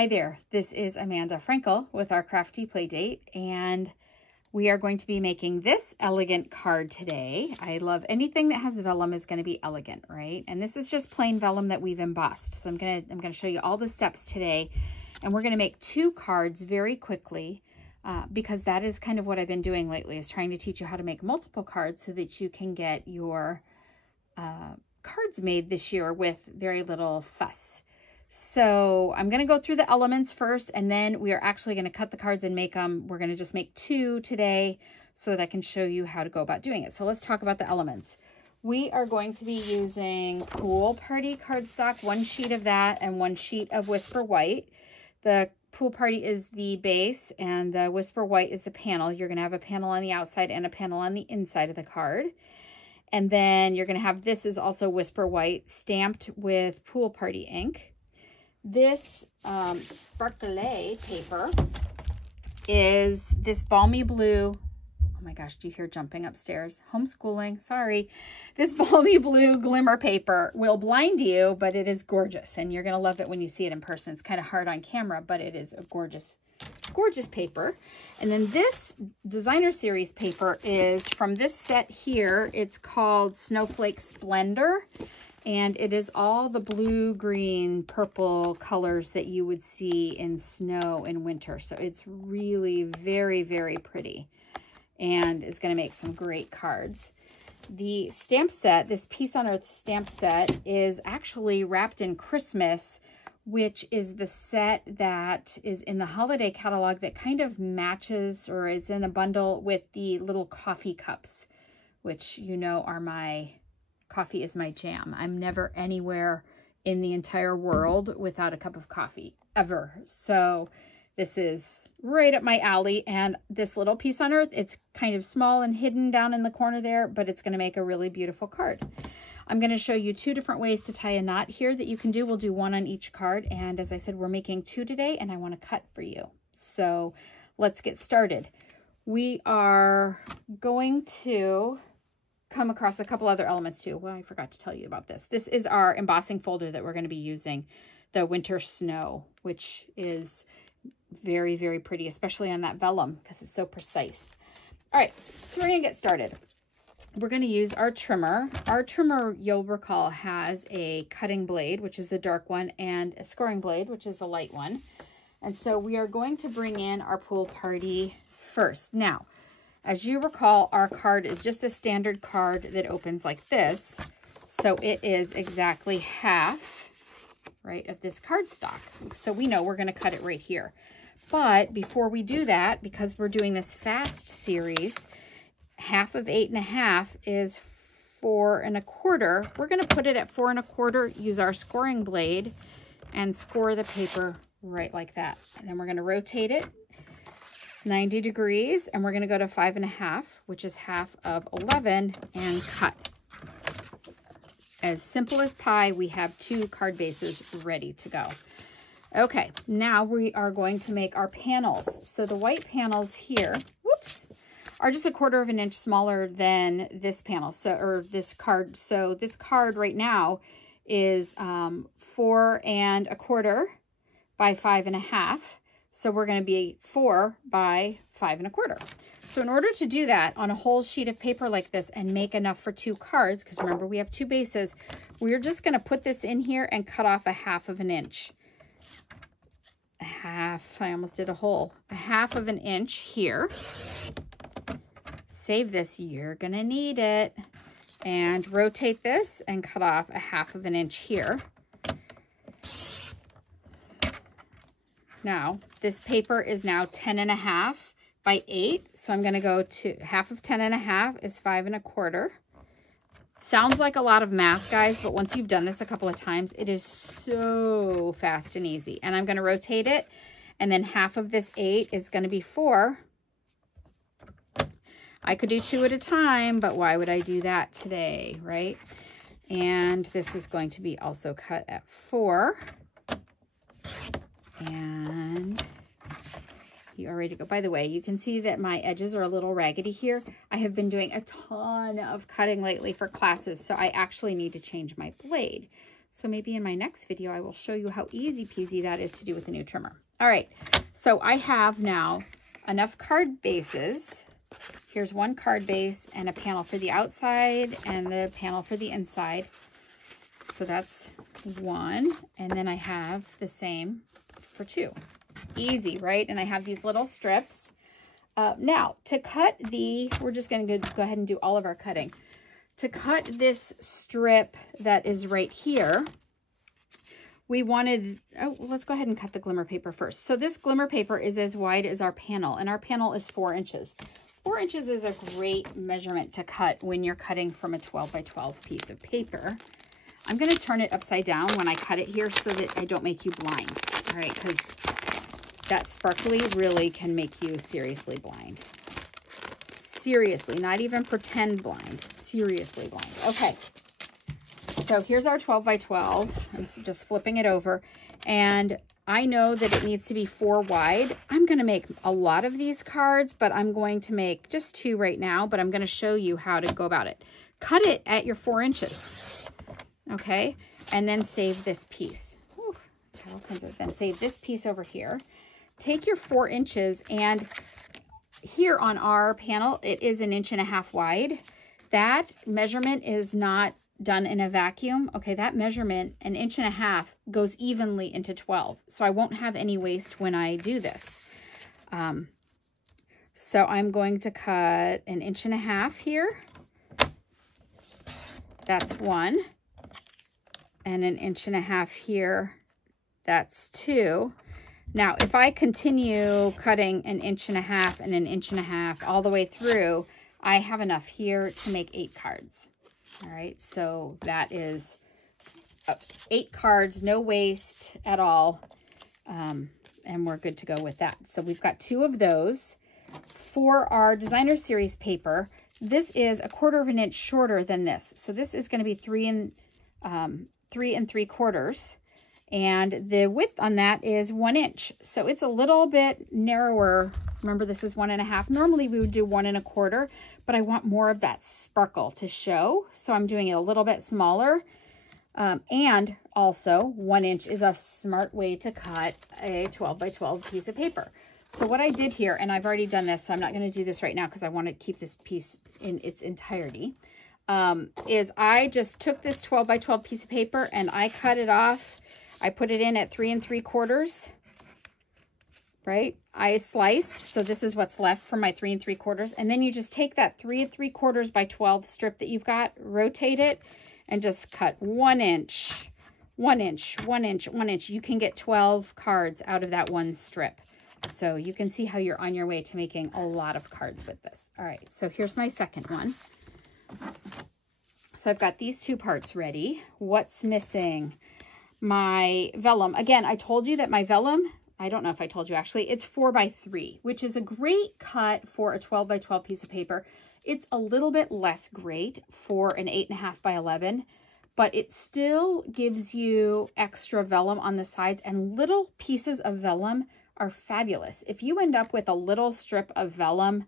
Hi there, this is Amanda Frankel with our Crafty Playdate, and we are going to be making this elegant card today. I love anything that has vellum is going to be elegant, right? And this is just plain vellum that we've embossed. So I'm gonna show you all the steps today, and we're gonna make 2 cards very quickly because that is kind of what I've been doing lately, is trying to teach you how to make multiple cards so that you can get your cards made this year with very little fuss. So I'm going to go through the elements first, and then we are actually going to cut the cards and make them. We're going to just make 2 today so that I can show you how to go about doing it. So let's talk about the elements. We are going to be using Pool Party cardstock, 1 sheet of that and 1 sheet of Whisper White. The Pool Party is the base and the Whisper White is the panel. You're going to have a panel on the outside and a panel on the inside of the card. And then you're going to have, this is also Whisper White stamped with Pool Party ink. This sparkle paper is this balmy blue. Oh my gosh, do you hear jumping upstairs? Homeschooling, sorry. This balmy blue glimmer paper will blind you, but it is gorgeous. And you're going to love it when you see it in person. It's kind of hard on camera, but it is a gorgeous, gorgeous paper. And then this designer series paper is from this set here. It's called Snowflake Splendor. And it is all the blue, green, purple colors that you would see in snow in winter. So it's really very, very pretty. And it's going to make some great cards. The stamp set, this Peace on Earth stamp set, is actually wrapped in Christmas, which is the set that is in the holiday catalog that kind of matches or is in a bundle with the little coffee cups, which you know are my... Coffee is my jam. I'm never anywhere in the entire world without a cup of coffee, ever. So this is right up my alley. And this little Peace on Earth, it's kind of small and hidden down in the corner there, but it's going to make a really beautiful card. I'm going to show you 2 different ways to tie a knot here that you can do. We'll do 1 on each card. And as I said, we're making 2 today, and I want to cut for you. So let's get started. We are going to come across a couple other elements too. Well, I forgot to tell you about this. This is our embossing folder that we're going to be using, the Winter Snow, which is very, very pretty, especially on that vellum because it's so precise. All right, so we're going to get started. We're going to use our trimmer. Our trimmer, you'll recall, has a cutting blade, which is the dark one, and a scoring blade, which is the light one. And so we are going to bring in our Pool Party first. Now, as you recall, our card is just a standard card that opens like this. So it is exactly half, right, of this cardstock. So we know we're going to cut it right here. But before we do that, because we're doing this fast series, half of 8 1/2 is 4 1/4. We're going to put it at 4 1/4, use our scoring blade, and score the paper right like that. And then we're going to rotate it 90 degrees, and we're going to go to 5 1/2, which is half of 11, and cut. As simple as pie, we have 2 card bases ready to go. Okay, now we are going to make our panels. So the white panels here, whoops, are just 1/4 of an inch smaller than this panel, so, or this card. So this card right now is 4 1/4 by 5 1/2. So we're going to be 4 by 5 1/4. So in order to do that on a whole sheet of paper like this and make enough for 2 cards, because remember we have 2 bases, we're just going to put this in here and cut off 1/2 of an inch. I almost did a hole. 1/2 of an inch here. Save this, you're going to need it. And rotate this and cut off 1/2 of an inch here. Now, this paper is now 10 1/2 by 8. So I'm going to go to half of 10 1/2 is 5 1/4. Sounds like a lot of math, guys, but once you've done this a couple of times, it is so fast and easy. And I'm going to rotate it. And then half of this 8 is going to be 4. I could do 2 at a time, but why would I do that today, right? And this is going to be also cut at 4. And you are ready to go. By the way, you can see that my edges are a little raggedy here. I have been doing a ton of cutting lately for classes, so I actually need to change my blade. So maybe in my next video, I will show you how easy peasy that is to do with a new trimmer. All right, so I have now enough card bases. Here's one card base and a panel for the outside and the panel for the inside. So that's one. And then I have the same for two. Easy, right? And I have these little strips. Now, to cut we're just going to go ahead and do all of our cutting. To cut this strip that is right here, we wanted, let's go ahead and cut the glimmer paper first. So this glimmer paper is as wide as our panel, and our panel is 4 inches. 4 inches is a great measurement to cut when you're cutting from a 12 by 12 piece of paper. I'm going to turn it upside down when I cut it here so that I don't make you blind. All right, because that sparkly really can make you seriously blind. Seriously, not even pretend blind. Seriously blind. Okay, so here's our 12 by 12. I'm just flipping it over. And I know that it needs to be 4 wide. I'm going to make a lot of these cards, but I'm going to make just 2 right now. But I'm going to show you how to go about it. Cut it at your 4 inches. Okay, and then save this piece. Whew, then save this piece over here. Take your 4 inches, and here on our panel, it is 1.5 inches wide. That measurement is not done in a vacuum. Okay, that measurement, 1.5 inches, goes evenly into 12. So I won't have any waste when I do this. So I'm going to cut 1.5 inches here. That's 1. And 1.5 inches here. That's 2. Now, if I continue cutting 1.5 inches and 1.5 inches all the way through, I have enough here to make 8 cards. All right, so that is 8 cards, no waste at all, and we're good to go with that. So we've got 2 of those. For our designer series paper, this is 1/4 inch shorter than this. So this is going to be 3 3/4. And the width on that is 1 inch. So it's a little bit narrower. Remember, this is 1.5. Normally we would do 1 1/4, but I want more of that sparkle to show. So I'm doing it a little bit smaller. And also 1 inch is a smart way to cut a 12 by 12 piece of paper. So what I did here, and I've already done this, so I'm not going to do this right now because I want to keep this piece in its entirety, is I just took this 12 by 12 piece of paper and I cut it off. I put it in at 3 3/4, right? I sliced, so this is what's left from my 3 3/4. And then you just take that 3 3/4 by 12 strip that you've got, rotate it, and just cut 1 inch, 1 inch, 1 inch, 1 inch. You can get 12 cards out of that one strip. So you can see how you're on your way to making a lot of cards with this. All right, so here's my second one. So I've got these 2 parts ready. What's missing? My vellum. Again, I told you that my vellum, I don't know if I told you actually, it's 4 by 3, which is a great cut for a 12 by 12 piece of paper. It's a little bit less great for an 8.5 by 11, but it still gives you extra vellum on the sides, and little pieces of vellum are fabulous. If you end up with a little strip of vellum,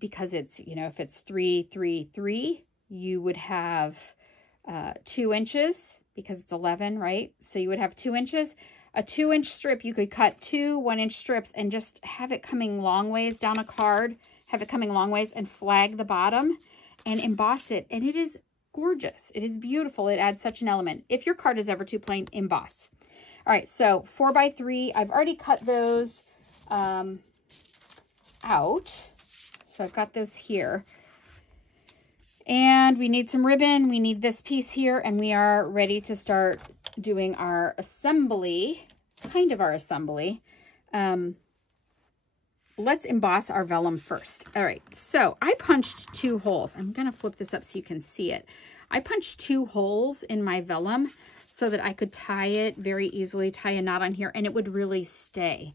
because it's, you know, if it's 3 3 3, you would have 2 inches. Because it's 11, right? So you would have 2 inches. A 2 inch strip, you could cut 2 1 inch strips and just have it coming long ways down a card, have it coming long ways and flag the bottom and emboss it. And it is gorgeous. It is beautiful. It adds such an element. If your card is ever too plain, emboss. All right, so 4 by 3, I've already cut those out. So I've got those here. And we need some ribbon. We need this piece here, and we are ready to start doing our assembly, kind of our assembly. Let's emboss our vellum first. All right, so I punched 2 holes. I'm going to flip this up so you can see it. I punched 2 holes in my vellum so that I could tie it very easily, tie a knot on here, and it would really stay.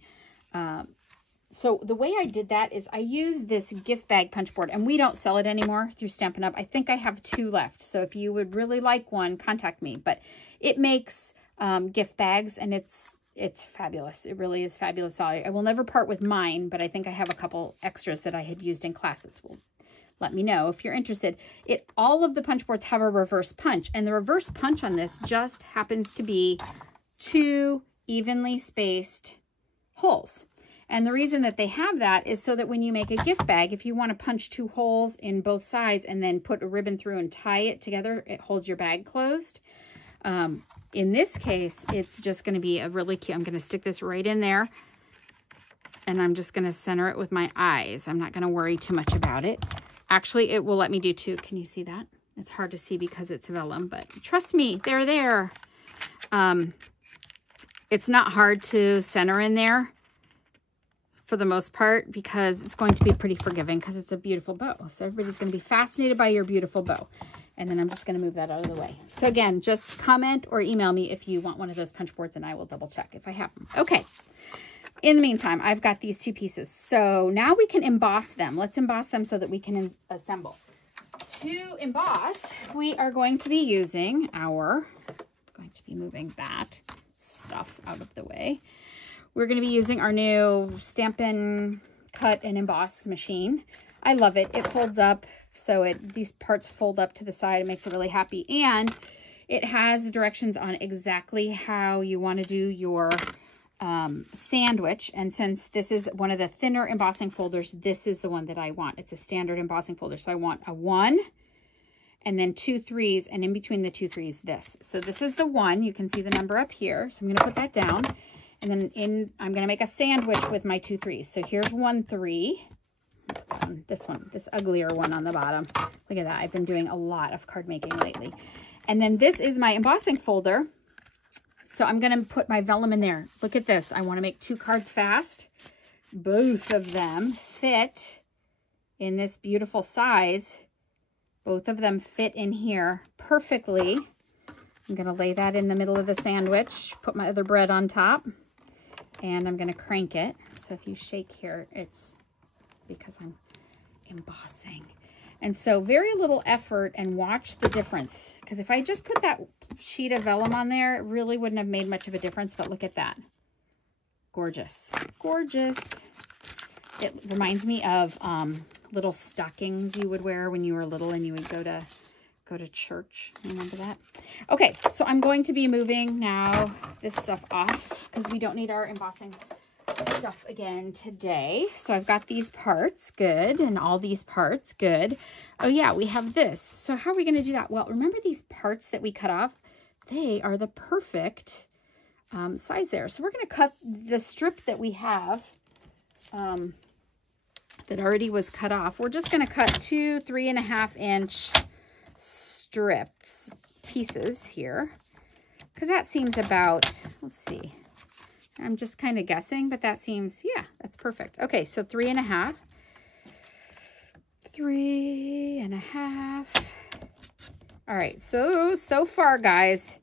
So the way I did that is I used this gift bag punch board, and we don't sell it anymore through Stampin' Up. I think I have 2 left. So if you would really like one, contact me. But it makes gift bags, and it's fabulous. It really is fabulous. I will never part with mine, but I think I have a couple extras that I had used in classes. We'll let me know if you're interested. All of the punch boards have a reverse punch, and the reverse punch on this just happens to be 2 evenly spaced holes. And the reason that they have that is so that when you make a gift bag, if you want to punch 2 holes in both sides and then put a ribbon through and tie it together, it holds your bag closed. In this case, it's just going to be a really cute, I'm going to stick this right in there, and I'm just going to center it with my eyes. I'm not going to worry too much about it. Actually, it will let me do 2. Can you see that? It's hard to see because it's vellum, but trust me, they're there. It's not hard to center in there for the most part, because it's going to be pretty forgiving because it's a beautiful bow. So everybody's going to be fascinated by your beautiful bow. And then I'm just going to move that out of the way. So again, just comment or email me if you want one of those punch boards, and I will double check if I have them. Okay. In the meantime, I've got these 2 pieces. So now we can emboss them. Let's emboss them so that we can assemble. To emboss, we are going to be using I'm going to be moving that stuff out of the way. We're going to be using our new Stampin' Cut and Emboss machine. I love it. It folds up, so these parts fold up to the side. It makes it really happy. And it has directions on exactly how you want to do your sandwich. And since this is one of the thinner embossing folders, this is the one that I want. It's a standard embossing folder. So I want a 1 and then 2 3s, and in between the 2 3s, this. So this is the 1. You can see the number up here. So I'm going to put that down. And then I'm going to make a sandwich with my 2 3s. So here's 1 3. This uglier one on the bottom. Look at that. I've been doing a lot of card making lately. And then this is my embossing folder. So I'm going to put my vellum in there. Look at this. I want to make 2 cards fast. Both of them fit in this beautiful size. Both of them fit in here perfectly. I'm going to lay that in the middle of the sandwich, put my other bread on top, and I'm going to crank it. So if you shake here, it's because I'm embossing. And so very little effort, and watch the difference. Because if I just put that sheet of vellum on there, it really wouldn't have made much of a difference, but look at that. Gorgeous. Gorgeous. It reminds me of little stockings you would wear when you were little and you would go to church. Remember that? Okay, so I'm going to be moving now this stuff off because we don't need our embossing stuff again today. So I've got these parts, good, and all these parts, good. Oh yeah, we have this. So how are we going to do that? Well, remember these parts that we cut off? They are the perfect size there. So we're going to cut the strip that we have that already was cut off. We're just going to cut 2 3.5 inch pieces here, because that seems about, let's see, I'm just kind of guessing, but that seems, yeah, that's perfect. Okay, so 3.5. All right, so far, guys,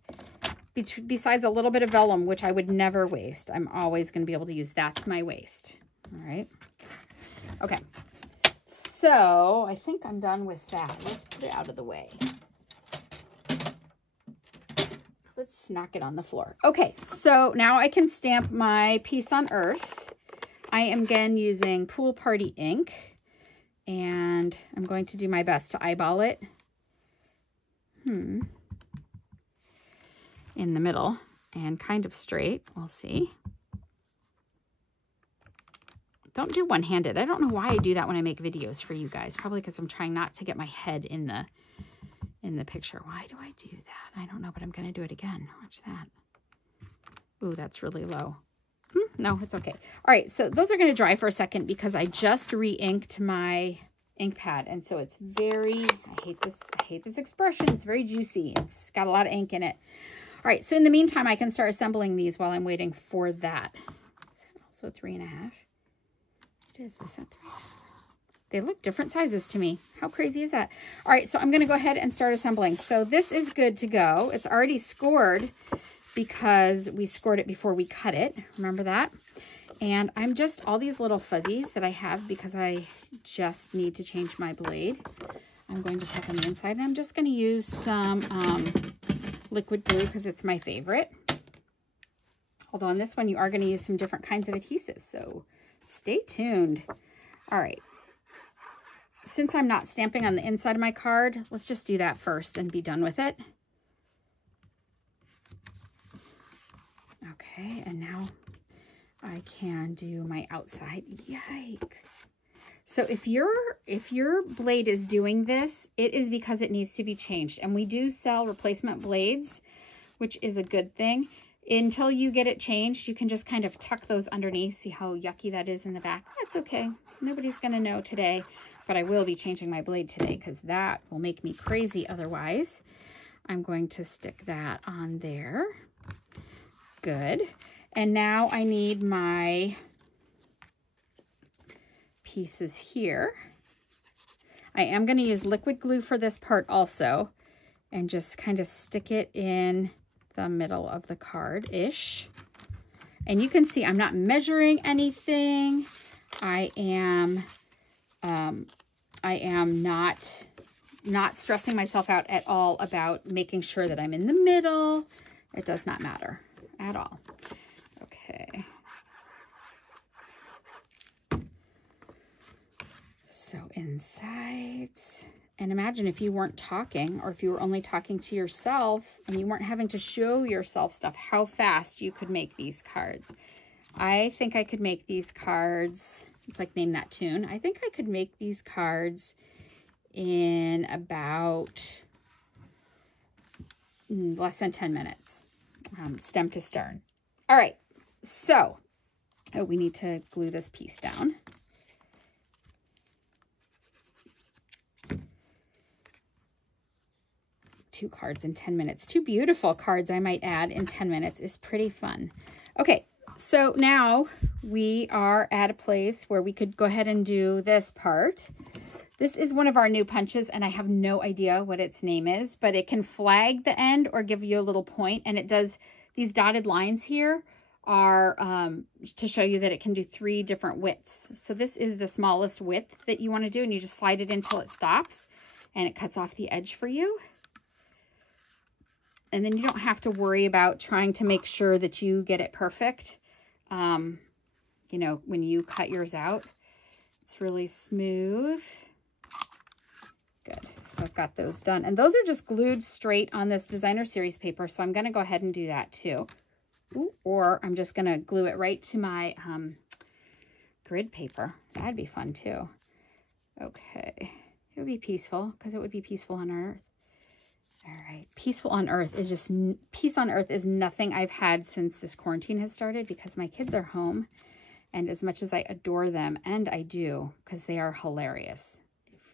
besides a little bit of vellum, which I would never waste, I'm always going to be able to use, that's my waste. All right. Okay. So I think I'm done with that. Let's put it out of the way. Let's knock it on the floor. Okay, so now I can stamp my piece on earth. I am again using Pool Party ink, and I'm going to do my best to eyeball it. In the middle and kind of straight. We'll see. Don't do one-handed. I don't know why I do that when I make videos for you guys. Probably because I'm trying not to get my head in the picture. Why do I do that? I don't know, but I'm going to do it again. Watch that. Ooh, that's really low. No, it's okay. All right, so those are going to dry for a second because I just re-inked my ink pad, and so it's very, I hate this expression. It's very juicy. It's got a lot of ink in it. All right, so in the meantime, I can start assembling these while I'm waiting for that. Is that also 3.5? It is that 3? They look different sizes to me. How crazy is that? All right, so I'm going to go ahead and start assembling. So this is good to go. It's already scored because we scored it before we cut it. Remember that? And I'm just, all these little fuzzies that I have because I just need to change my blade, I'm going to tuck on the inside. And I'm just going to use some liquid glue because it's my favorite. Although on this one, you are going to use some different kinds of adhesives. So stay tuned. All right. since I'm not stamping on the inside of my card, let's just do that first and be done with it. Okay, and now I can do my outside. Yikes. So if your blade is doing this, it is because it needs to be changed. And we do sell replacement blades, which is a good thing. Until you get it changed, you can just kind of tuck those underneath. See how yucky that is in the back? That's okay. Nobody's going to know today, but I will be changing my blade today because that will make me crazy otherwise. I'm going to stick that on there. Good. And now I need my pieces here. I am going to use liquid glue for this part also and just kind of stick it in the middle of the card-ish. And you can see I'm not measuring anything. I am not stressing myself out at all about making sure that I'm in the middle. It does not matter at all. Okay. So inside, and imagine if you weren't talking, or if you were only talking to yourself and you weren't having to show yourself stuff, how fast you could make these cards. I think I could make these cards, it's like Name That Tune. I think I could make these cards in about less than 10 minutes, stem to stern. All right, so we need to glue this piece down. Two cards in 10 minutes. Two beautiful cards, I might add, in 10 minutes is pretty fun. Okay, so now we are at a place where we could go ahead and do this part. This is one of our new punches, and I have no idea what its name is, but it can flag the end or give you a little point, and it does, these dotted lines here are to show you that it can do 3 different widths. So this is the smallest width that you want to do, and you just slide it until it stops, and it cuts off the edge for you. And then you don't have to worry about trying to make sure that you get it perfect. You know, when you cut yours out, it's really smooth. Good. So I've got those done. And those are just glued straight on this designer series paper. So I'm going to go ahead and do that too. Ooh, or I'm just going to glue it right to my grid paper. That'd be fun too. Okay. It would be peaceful because it would be peaceful on Earth. All right. Peaceful on Earth is just, peace on Earth is nothing I've had since this quarantine has started because my kids are home. And as much as I adore them, and I do, because they are hilarious.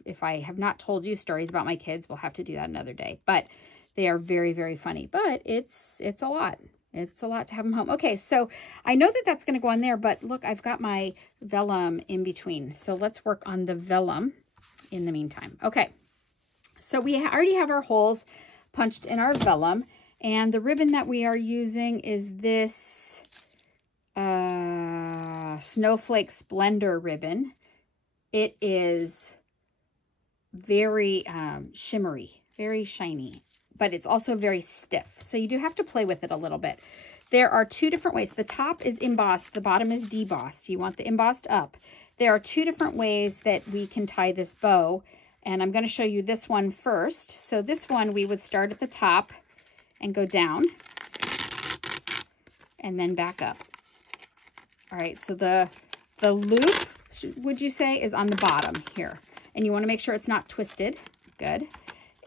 If I have not told you stories about my kids, we'll have to do that another day. But they are very, very funny. But it's a lot. It's a lot to have them home. Okay, so I know that that's going to go on there. But look, I've got my vellum in between. So let's work on the vellum in the meantime. Okay, so we already have our holes punched in our vellum. And the ribbon that we are using is this Snowflake Splendor ribbon. It is very shimmery, very shiny, but it's also very stiff. So you do have to play with it a little bit. There are 2 different ways. The top is embossed, the bottom is debossed. You want the embossed up. There are 2 different ways that we can tie this bow, and I'm going to show you this one first. So this one, we would start at the top and go down and then back up. All right, so the loop, would you say, is on the bottom here. And you want to make sure it's not twisted. Good.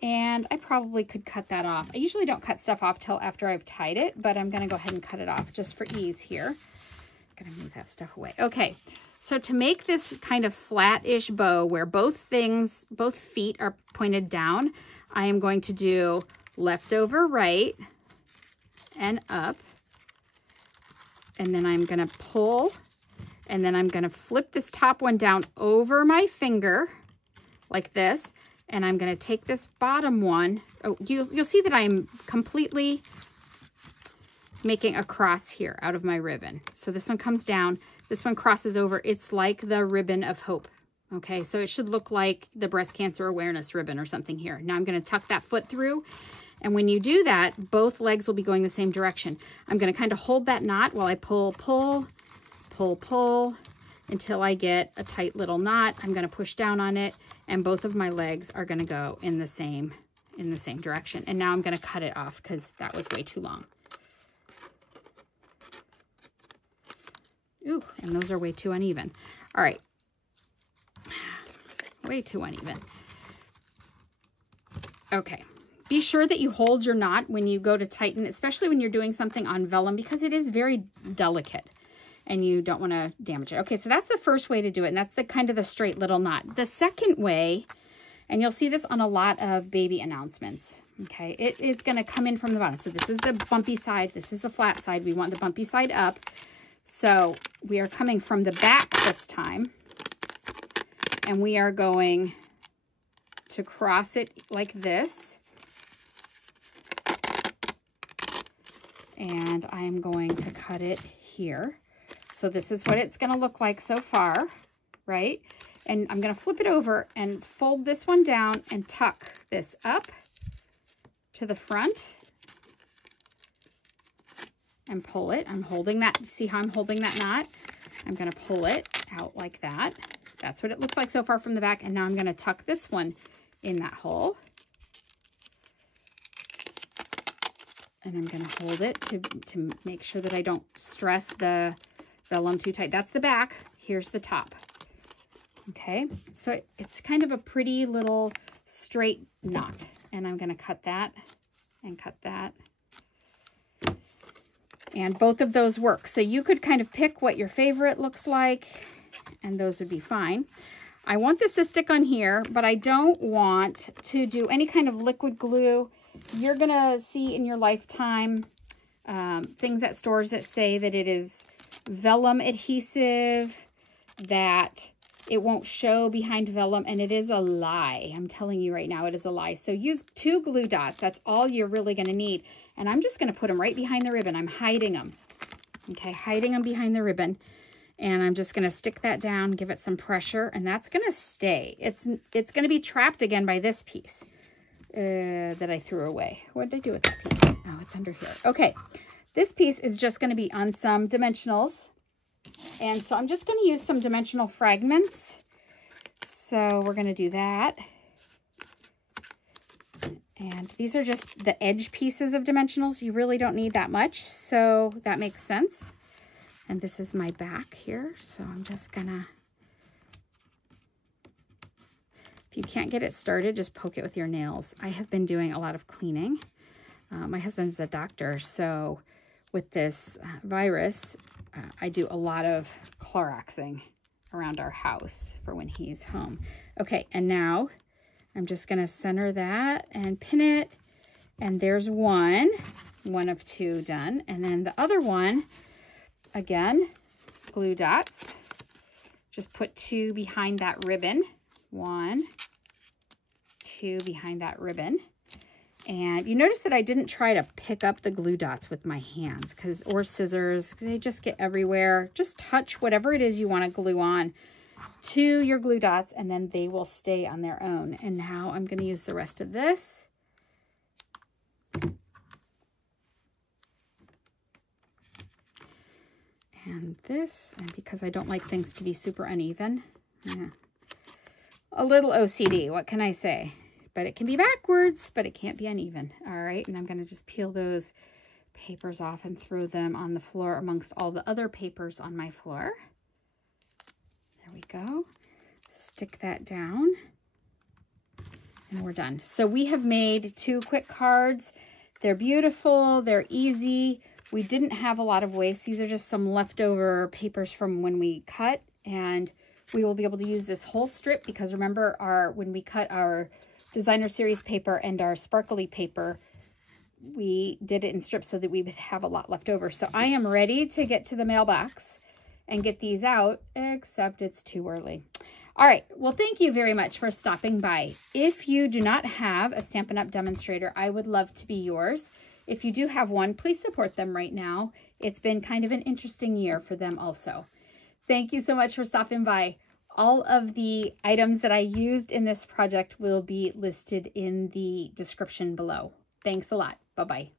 And I probably could cut that off. I usually don't cut stuff off till after I've tied it, but I'm going to go ahead and cut it off just for ease here. I'm going to move that stuff away. Okay, so to make this kind of flat-ish bow where both feet are pointed down, I am going to do left over right and up. And then I'm going to pull, and then I'm going to flip this top one down over my finger like this. And I'm going to take this bottom one. Oh, you'll see that I'm completely making a cross here out of my ribbon. So this one comes down, this one crosses over. It's like the ribbon of hope. Okay, so it should look like the breast cancer awareness ribbon or something here. Now I'm going to tuck that foot through. And when you do that, both legs will be going the same direction. I'm going to kind of hold that knot while I pull, pull, pull, pull until I get a tight little knot. I'm going to push down on it and both of my legs are going to go in the same direction. And now I'm going to cut it off because that was way too long. Ooh, and those are way too uneven. All right. Way too uneven. Okay. Be sure that you hold your knot when you go to tighten, especially when you're doing something on vellum, because it is very delicate and you don't want to damage it. Okay, so that's the first way to do it, and that's the kind of the straight little knot. The second way, and you'll see this on a lot of baby announcements, okay, it is going to come in from the bottom. So this is the bumpy side, this is the flat side. We want the bumpy side up. So we are coming from the back this time, and we are going to cross it like this. And I'm going to cut it here. So this is what it's going to look like so far, right? And I'm going to flip it over and fold this one down and tuck this up to the front and pull it. I'm holding that. See how I'm holding that knot? I'm going to pull it out like that. That's what it looks like so far from the back. And now I'm going to tuck this one in that hole. And I'm going to hold it to make sure that I don't stress the vellum too tight. That's the back. Here's the top. Okay, so it's kind of a pretty little straight knot. And I'm going to cut that and cut that. And both of those work. So you could kind of pick what your favorite looks like, and those would be fine. I want this to stick on here, but I don't want to do any kind of liquid glue. You're going to see in your lifetime things at stores that say that it is vellum adhesive, that it won't show behind vellum, and it is a lie. I'm telling you right now, it is a lie. So use 2 glue dots. That's all you're really going to need. And I'm just going to put them right behind the ribbon. I'm hiding them. Okay, hiding them behind the ribbon. And I'm just going to stick that down, give it some pressure, and that's going to stay. It's going to be trapped again by this piece that I threw away. What did I do with that piece? Oh, it's under here. Okay, this piece is just going to be on some dimensionals. And so I'm just going to use some dimensional fragments. So we're going to do that. And these are just the edge pieces of dimensionals. You really don't need that much, so that makes sense. And this is my back here, so I'm just gonna, if you can't get it started, just poke it with your nails. I have been doing a lot of cleaning. My husband's a doctor, so with this virus, I do a lot of Cloroxing around our house for when he's home. Okay, and now I'm just gonna center that and pin it, and there's one of 2 done. And then the other one, again, glue dots. Just put 2 behind that ribbon. 1, 2 behind that ribbon. And you notice that I didn't try to pick up the glue dots with my hands or scissors. They just get everywhere. Just touch whatever it is you want to glue on to your glue dots, and then they will stay on their own. And now I'm going to use the rest of this. And this, and because I don't like things to be super uneven, a little OCD, what can I say? But it can be backwards, but it can't be uneven. All right, and I'm going to just peel those papers off and throw them on the floor amongst all the other papers on my floor. There we go. Stick that down. And we're done. So we have made 2 quick cards. They're beautiful. They're easy. We didn't have a lot of waste. These are just some leftover papers from when we cut. And we will be able to use this whole strip because remember when we cut our designer series paper and our sparkly paper, we did it in strips so that we would have a lot left over. So I am ready to get to the mailbox and get these out, except it's too early. All right, well, thank you very much for stopping by. If you do not have a Stampin' Up! Demonstrator, I would love to be yours. If you do have one, please support them right now. It's been kind of an interesting year for them also. Thank you so much for stopping by. All of the items that I used in this project will be listed in the description below. Thanks a lot. Bye-bye.